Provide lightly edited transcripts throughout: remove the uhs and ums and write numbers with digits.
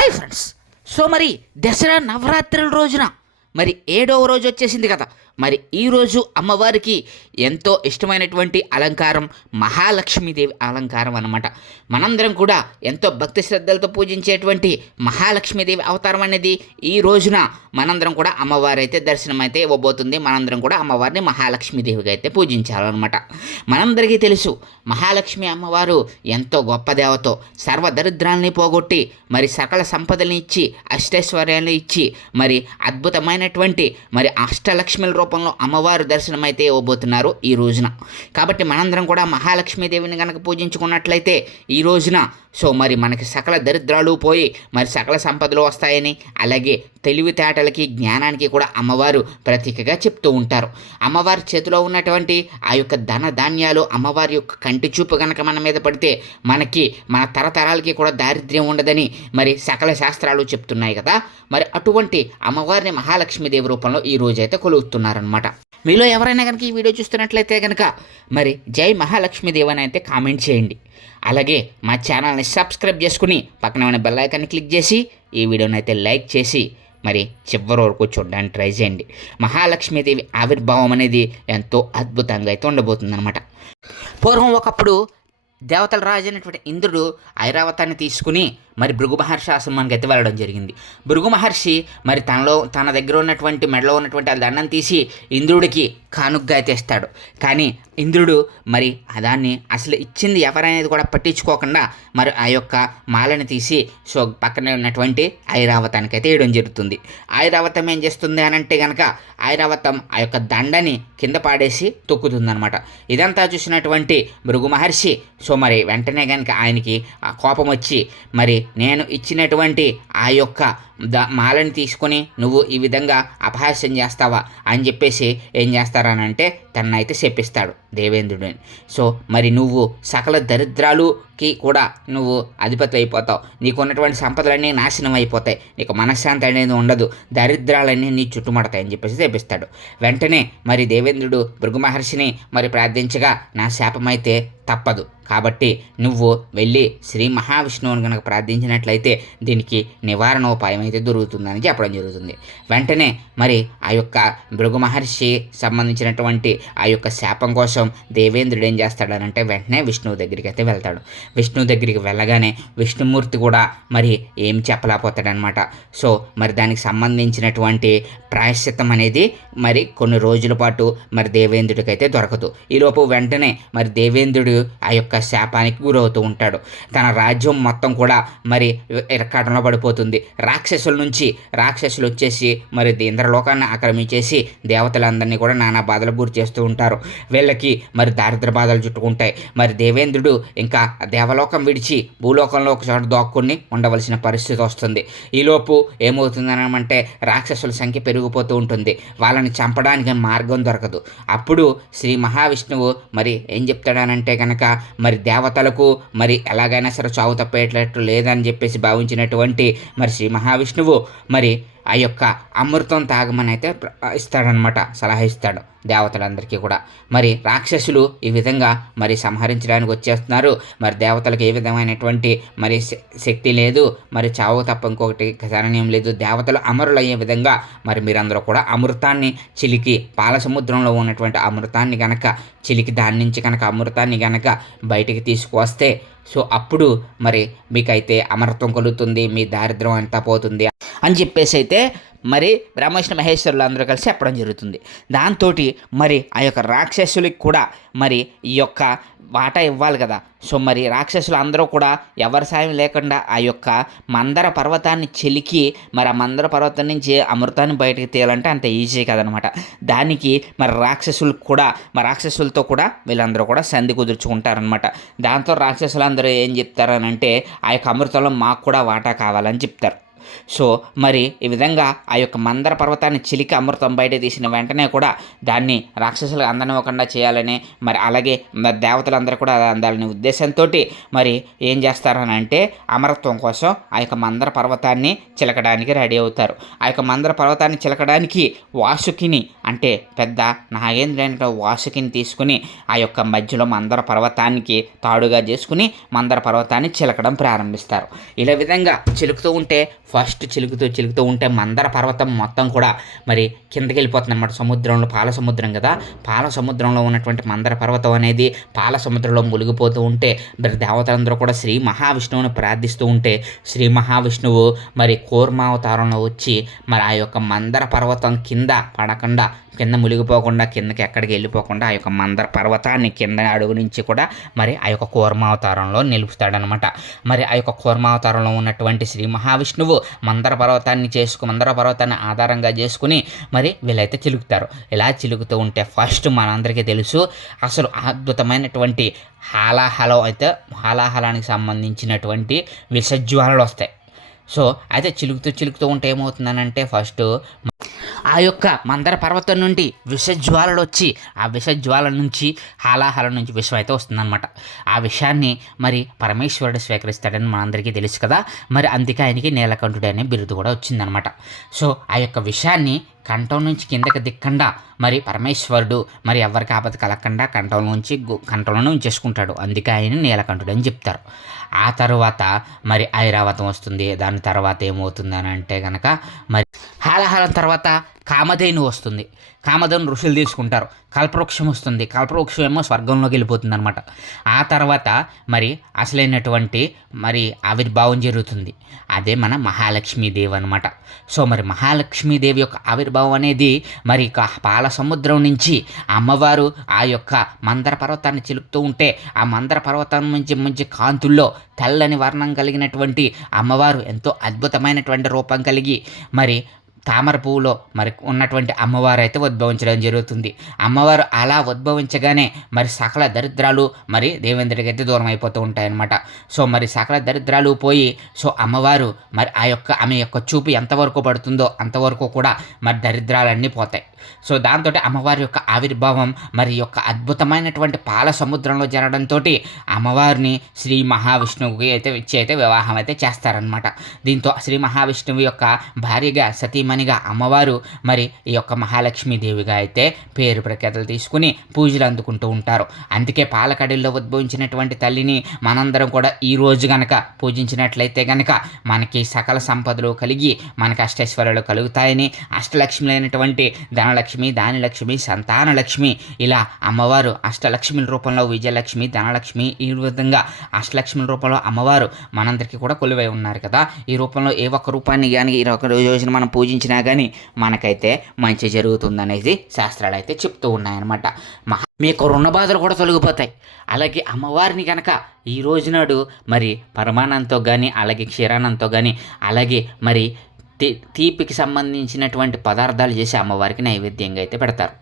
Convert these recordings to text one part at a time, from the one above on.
Hi friends. So మరి దసరా నవరాత్రుల రోజున మరి 7వ రోజు వచ్చేసింది కదా. మరి ఈరోజు అమ్మవారికి ఎంతో ఇష్టమైనటువంటి అలంకారం మహాలక్ష్మీదేవి అలంకారం అన్నమాట. మనందరం కూడా ఎంతో భక్తి శ్రద్ధలతో పూజించేటువంటి మహాలక్ష్మీదేవి అవతారం అనేది ఈ రోజున మనందరం కూడా అమ్మవారు అయితే దర్శనం అయితే ఇవ్వబోతుంది. మనందరం కూడా అమ్మవారిని మహాలక్ష్మీదేవిగా అయితే పూజించాలన్నమాట. మనందరికీ తెలుసు మహాలక్ష్మి అమ్మవారు ఎంతో గొప్ప దేవతో సర్వ దరిద్రాలని పోగొట్టి మరి సకల సంపదల్ని ఇచ్చి అష్టైశ్వర్యాలను ఇచ్చి మరి అద్భుతమైనటువంటి మరి అష్టలక్ష్మిల రూపంలో అమ్మవారు దర్శనం అయితే ఇవ్వబోతున్నారు ఈ రోజున. కాబట్టి మనందరం కూడా మహాలక్ష్మీదేవిని కనుక పూజించుకున్నట్లయితే ఈ రోజున సో మరి మనకి సకల దరిద్రాలు పోయి మరి సకల సంపదలు వస్తాయని, అలాగే తెలివితేటలకి జ్ఞానానికి కూడా అమ్మవారు ప్రతీకగా చెప్తూ ఉంటారు. అమ్మవారి చేతిలో ఉన్నటువంటి ఆ యొక్క ధన ధాన్యాలు అమ్మవారి యొక్క కంటి చూపు కనుక మన మీద పడితే మనకి మన తరతరాలకి కూడా దారిద్ర్యం ఉండదని మరి సకల శాస్త్రాలు చెప్తున్నాయి కదా. మరి అటువంటి అమ్మవారిని మహాలక్ష్మీదేవి రూపంలో ఈ రోజైతే కొలుస్తున్నారనమాట. మీలో ఎవరైనా కనుక ఈ వీడియో చూస్తున్నట్లయితే కనుక మరి జై మహాలక్ష్మీదేవి అని అయితే కామెంట్ చేయండి. అలాగే మా ఛానల్ని సబ్స్క్రైబ్ చేసుకుని పక్కన ఉన్న బెల్ ఐకాన్ని క్లిక్ చేసి ఈ వీడియోని అయితే లైక్ చేసి మరి చివరి వరకు చూడడానికి ట్రై చేయండి. మహాలక్ష్మీదేవి ఆవిర్భావం అనేది ఎంతో అద్భుతంగా అయితే ఉండబోతుందన్నమాట. పూర్వం ఒకప్పుడు దేవతల రాజు అయినటువంటి ఇంద్రుడు ఐరావతాన్ని తీసుకుని మరి భృగు మహర్షి ఆశ్రమానికి అయితే వెళ్ళడం జరిగింది. భృగు మహర్షి మరి తన దగ్గర ఉన్నటువంటి మెడలో ఉన్నటువంటి ఆ దండం తీసి ఇంద్రుడికి కానుగ్గా అయితే ఇస్తాడు. కానీ ఇంద్రుడు మరి దాన్ని అసలు ఇచ్చింది ఎవరనేది కూడా పట్టించుకోకుండా మరి ఆ యొక్క మాలని తీసి సో పక్కనే ఉన్నటువంటి ఐరావతానికి అయితే వేయడం జరుగుతుంది. ఐరావతం ఏం చేస్తుంది అని అంటే కనుక ఐరావతం ఆ యొక్క దండని కింద పాడేసి తొక్కుతుందనమాట. ఇదంతా చూసినటువంటి భృగు మహర్షి సో మరి వెంటనే కనుక ఆయనకి కోపం వచ్చి మరి నేను ఇచ్చినటువంటి ఆ యొక్క మాలని తీసుకొని నువ్వు ఈ విధంగా అపహాస్యం చేస్తావా అని చెప్పేసి ఏం చేస్తారనంటే తనైతే శపిస్తాడు దేవేంద్రుడిని. సో మరి నువ్వు సకల దరిద్రాలుకి కూడా నువ్వు అధిపతి అయిపోతావు, నీకున్నటువంటి సంపదలన్నీ నాశనం అయిపోతాయి, నీకు మనశ్శాంతి అనేది ఉండదు, దరిద్రాలన్నీ నీ చుట్టుముడతాయి అని చెప్పేసి శపిస్తాడు. వెంటనే మరి దేవేంద్రుడు భృగు మహర్షిని మరి ప్రార్థించగా నా శాపమైతే తప్పదు, కాబట్టి నువ్వు వెళ్ళి శ్రీ మహావిష్ణువుని కనుక ప్రార్థించినట్లయితే దీనికి నివారణోపాయం అయితే దొరుకుతుందని చెప్పడం జరుగుతుంది. వెంటనే మరి ఆ యొక్క భృగు మహర్షి సంబంధించినటువంటి ఆ యొక్క శాపం కోసం దేవేంద్రుడు ఏం చేస్తాడనంటే వెంటనే విష్ణువు దగ్గరికి అయితే వెళ్తాడు. విష్ణువు దగ్గరికి వెళ్ళగానే విష్ణుమూర్తి కూడా మరి ఏం చెప్పలేకపోతాడనమాట. సో మరి దానికి సంబంధించినటువంటి ప్రాయశ్చిత్తం అనేది మరి కొన్ని రోజుల పాటు మరి దేవేంద్రుడికి అయితే దొరకదు. ఈలోపు వెంటనే మరి దేవేంద్రుడు ఆ యొక్క శాపానికి గురవుతూ ఉంటాడు. తన రాజ్యం మొత్తం కూడా మరి ఇరకాటంలో పడిపోతుంది. రాక్షసులు వచ్చేసి మరి ఇంద్రలోకాన్ని ఆక్రమించేసి దేవతలందరినీ కూడా నానా బాధలకు గురి చేస్తూ ఉంటారు. వీళ్ళకి మరి దారిద్ర బాధలు చుట్టుకుంటాయి. మరి దేవేంద్రుడు ఇంకా దేవలోకం విడిచి భూలోకంలో ఒక చోట దాక్కుని ఉండవలసిన పరిస్థితి వస్తుంది. ఈలోపు ఏమవుతుందనంటే రాక్షసుల సంఖ్య పెరిగిపోతూ ఉంటుంది. వాళ్ళని చంపడానికి మార్గం దొరకదు. అప్పుడు శ్రీ మహావిష్ణువు మరి ఏం చెప్తాడనంటే కనుక మరి దేవతలకు మరి ఎలాగైనా సరే చావు తప్పేటట్టు లేదని చెప్పేసి భావించినటువంటి మరి శ్రీ మహావిష్ణువు మరి ఆ యొక్క అమృతం తాగమని అయితే ఇస్తాడనమాట, సలహా ఇస్తాడు దేవతలందరికీ కూడా. మరి రాక్షసులు ఈ విధంగా మరి సంహరించడానికి వచ్చేస్తున్నారు. మరి దేవతలకు ఏ విధమైనటువంటి మరి శక్తి లేదు, మరి చావు తప్ప ఇంకొకటి శరణ్యం లేదు. దేవతలు అమరులయ్యే విధంగా మరి మీరందరూ కూడా అమృతాన్ని చిలికి పాల సముద్రంలో ఉన్నటువంటి అమృతాన్ని కనుక చిలికి దాని నుంచి కనుక అమృతాన్ని కనుక బయటికి తీసుకువస్తే సో అప్పుడు మరి మీకైతే అమృతం కలుగుతుంది, మీ దారిద్ర్యం అంతా పోతుంది అని చెప్పేసి అయితే మరి బ్రహ్మవిష్ణు మహేశ్వరులు అందరూ కలిసి చెప్పడం జరుగుతుంది. దాంతో మరి ఆ యొక్క రాక్షసులకి కూడా మరి ఈ యొక్క వాటా ఇవ్వాలి కదా. సో మరి రాక్షసులు అందరూ కూడా ఎవరి సాయం లేకుండా ఆ యొక్క మందర పర్వతాన్ని చిలికి మరి ఆ మందర పర్వతం నుంచి అమృతాన్ని బయటకు తీయాలంటే అంత ఈజీ కదనమాట. దానికి మరి రాక్షసులతో కూడా వీళ్ళందరూ కూడా సంధి కుదుర్చుకుంటారనమాట. దాంతో రాక్షసులందరూ ఏం చెప్తారనంటే ఆ యొక్క అమృతంలో మాకు కూడా వాటా కావాలని చెప్తారు. సో మరి ఈ విధంగా ఆ యొక్క మందర పర్వతాన్ని చిలికి అమృతం బయట తీసిన వెంటనే కూడా దాన్ని రాక్షసులకు అందనివ్వకుండా చేయాలని, మరి అలాగే దేవతలందరూ కూడా అందాలని ఉద్దేశంతో మరి ఏం చేస్తారని అంటే అమరత్వం కోసం ఆ యొక్క మందర పర్వతాన్ని చిలకడానికి రెడీ అవుతారు. ఆ యొక్క మందర పర్వతాన్ని చిలకడానికి వాసుకిని అంటే పెద్ద నాగేంద్ర వాసుకిని తీసుకుని ఆ యొక్క మధ్యలో మందర పర్వతానికి తాడుగా చేసుకుని మందర పర్వతాన్ని చిలకడం ప్రారంభిస్తారు. ఇలా విధంగా చిలుకుతూ ఉంటే ఫస్ట్ చిలుకుతూ ఉంటే మందర పర్వతం మొత్తం కూడా మరి కిందకి వెళ్ళిపోతుంది అనమాట. సముద్రంలో పాల సముద్రం కదా, పాల సముద్రంలో ఉన్నటువంటి మందర పర్వతం అనేది పాల సముద్రంలో మునిగిపోతూ ఉంటే మరి దేవతలందరూ కూడా శ్రీ మహావిష్ణువుని ప్రార్థిస్తూ ఉంటే శ్రీ మహావిష్ణువు మరి కూర్మావతారంలో వచ్చి మరి ఆ యొక్క మందర పర్వతం కింద పడకుండా, కింద మునిగిపోకుండా, కిందకి ఎక్కడికి వెళ్ళిపోకుండా ఆ యొక్క మందర పర్వతాన్ని కింద అడుగు నుంచి కూడా మరి ఆ యొక్క కూర్మావతారంలో నిలుపుతాడనమాట. మరి ఆ యొక్క కూర్మావతారంలో ఉన్నటువంటి శ్రీ మహావిష్ణువు మందర పర్వతాన్ని ఆధారంగా చేసుకుని మరి వీళ్ళైతే చిలుకుతారు. ఇలా చిలుకుతూ ఉంటే ఫస్ట్ మనందరికీ తెలుసు అసలు అద్భుతమైనటువంటి హాలాహలానికి సంబంధించినటువంటి విషజ్వాలలు వస్తాయి. సో అయితే చిలుకుతూ ఉంటే ఏమవుతుందనంటే ఫస్ట్ ఆ యొక్క మందర పర్వతం నుండి విషజ్వాలలు వచ్చి ఆ విషజ్వాల నుంచి హాలాహలం నుంచి విషం అయితే వస్తుందన్నమాట. ఆ విషయాన్ని మరి పరమేశ్వరుడు స్వీకరిస్తాడని మనందరికీ తెలుసు కదా. మరి అందుకే ఆయనకి నీలకంఠుడు అనే బిరుదు కూడా వచ్చిందనమాట. సో ఆ యొక్క విషయాన్ని కంఠం నుంచి కిందకి దిక్కుండా మరి పరమేశ్వరుడు మరి ఎవరికి ఆపద కలగకుండా కంఠంలోనే ఉంచేసుకుంటాడు. అందుకే ఆయన నీలకంఠుడు అని చెప్తారు. ఆ తర్వాత మరి ఐరావతం వస్తుంది. దాని తర్వాత ఏమవుతుందని అంటే కనుక మరి హాలాహలం తర్వాత కామధేను వస్తుంది. కామధేను ఋషులు తీసుకుంటారు. కల్పవృక్షం వస్తుంది. కల్పవృక్షం ఏమో స్వర్గంలోకి వెళ్ళిపోతుంది అనమాట. ఆ తర్వాత మరి అసలైనటువంటి మరి ఆవిర్భావం జరుగుతుంది. అదే మన మహాలక్ష్మీదేవి అనమాట. సో మరి మహాలక్ష్మీదేవి యొక్క ఆవిర్భావం అనేది మరి పాల సముద్రం నుంచి అమ్మవారు ఆ యొక్క మందర పర్వతాన్ని చిలుకుతూ ఉంటే ఆ మందర పర్వతం నుంచి మంచి కాంతుల్లో తెల్లని వర్ణం కలిగినటువంటి అమ్మవారు ఎంతో అద్భుతమైనటువంటి రూపం కలిగి మరి తామర పువ్వులో మరి ఉన్నటువంటి అమ్మవారు అయితే ఉద్భవించడం జరుగుతుంది. అమ్మవారు అలా ఉద్భవించగానే మరి సకల దరిద్రాలు మరి దేవేంద్రుడికి అయితే దూరం అయిపోతూ ఉంటాయన్నమాట. సో మరి సకల దరిద్రాలు పోయి సో అమ్మవారు మరి ఆమె యొక్క చూపు ఎంతవరకు పడుతుందో అంతవరకు కూడా మరి దరిద్రాలన్నీ పోతాయి. సో దాంతో అమ్మవారి యొక్క ఆవిర్భావం మరి యొక్క అద్భుతమైనటువంటి పాల సముద్రంలో జరగడంతో అమ్మవారిని శ్రీ మహావిష్ణువుకి అయితే వివాహం అయితే చేస్తారనమాట. దీంతో శ్రీ మహావిష్ణువు యొక్క భార్యగా సతీమణిగా అమ్మవారు మరి ఈ యొక్క మహాలక్ష్మీదేవిగా అయితే పేరు ప్రఖ్యాతలు తీసుకుని పూజలు అందుకుంటూ ఉంటారు. అందుకే పాలకడల్లో ఉద్భవించినటువంటి తల్లిని మనందరం కూడా ఈ రోజు గనక పూజించినట్లయితే గనక మనకి సకల సంపదలు కలిగి మనకి అష్టైశ్వర్యాలు కలుగుతాయని, అష్టలక్ష్ములైనటువంటి ధనలక్ష్మి, దానిలక్ష్మి, సంతానలక్ష్మి ఇలా అమ్మవారు అష్టలక్ష్మిల రూపంలో విజయలక్ష్మి, ధనలక్ష్మి ఈ విధంగా అష్టలక్ష్మిల రూపంలో అమ్మవారు మనందరికీ కూడా కొలువై ఉన్నారు కదా. ఈ రూపంలో ఏ ఒక్క రూపాన్ని కానీ ఈ ఒక్క రోజున మనం పూజించినా కానీ మనకైతే మంచి జరుగుతుందనేది శాస్త్రాలు అయితే చెప్తూ ఉన్నాయన్నమాట. మీకు రుణ బాధలు కూడా తొలగిపోతాయి. అలాగే అమ్మవారిని కనుక ఈ రోజునాడు మరి పరమాన్నంతో కానీ అలాగే క్షీరాన్నంతో కానీ అలాగే మరి తీపికి సంబంధించినటువంటి పదార్థాలు చేసి అమ్మవారికి నైవేద్యంగా అయితే పెడతారు.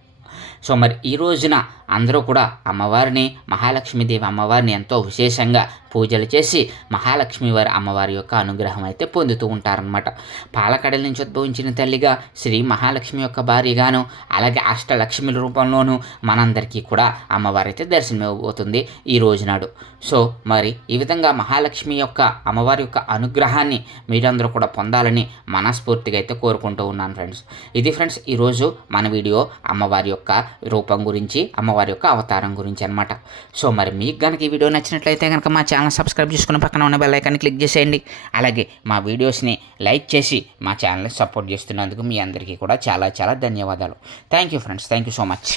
సో మరి ఈ రోజున అందరూ కూడా అమ్మవారిని మహాలక్ష్మీదేవి అమ్మవారిని ఎంతో విశేషంగా పూజలు చేసి మహాలక్ష్మి వారి అమ్మవారి యొక్క అనుగ్రహం అయితే పొందుతూ ఉంటారనమాట. పాలకడల నుంచి ఉద్భవించిన తల్లిగా శ్రీ మహాలక్ష్మి యొక్క భార్యగాను అలాగే అష్టలక్ష్మిల రూపంలోనూ మనందరికీ కూడా అమ్మవారి అయితే దర్శనమివ్వబోతుంది ఈ రోజునాడు. సో మరి ఈ విధంగా మహాలక్ష్మి యొక్క అమ్మవారి యొక్క అనుగ్రహాన్ని మీరందరూ కూడా పొందాలని మనస్ఫూర్తిగా అయితే కోరుకుంటూ ఉన్నాను ఫ్రెండ్స్. ఇది ఫ్రెండ్స్ ఈరోజు మన వీడియో అమ్మవారి యొక్క రూపం గురించి, అమ్మవారి యొక్క అవతారం గురించి అనమాట. సో మరి మీకు కనుక ఈ వీడియో నచ్చినట్లయితే కనుక మా ఛానల్ సబ్స్క్రైబ్ చేసుకుని పక్కన ఉన్న బెల్ ఐకాన్ని క్లిక్ చేసేయండి. అలాగే మా వీడియోస్ని లైక్ చేసి మా ఛానల్ని సపోర్ట్ చేస్తున్నందుకు మీ అందరికీ కూడా చాలా చాలా ధన్యవాదాలు. Thank you friends. Thank you so much.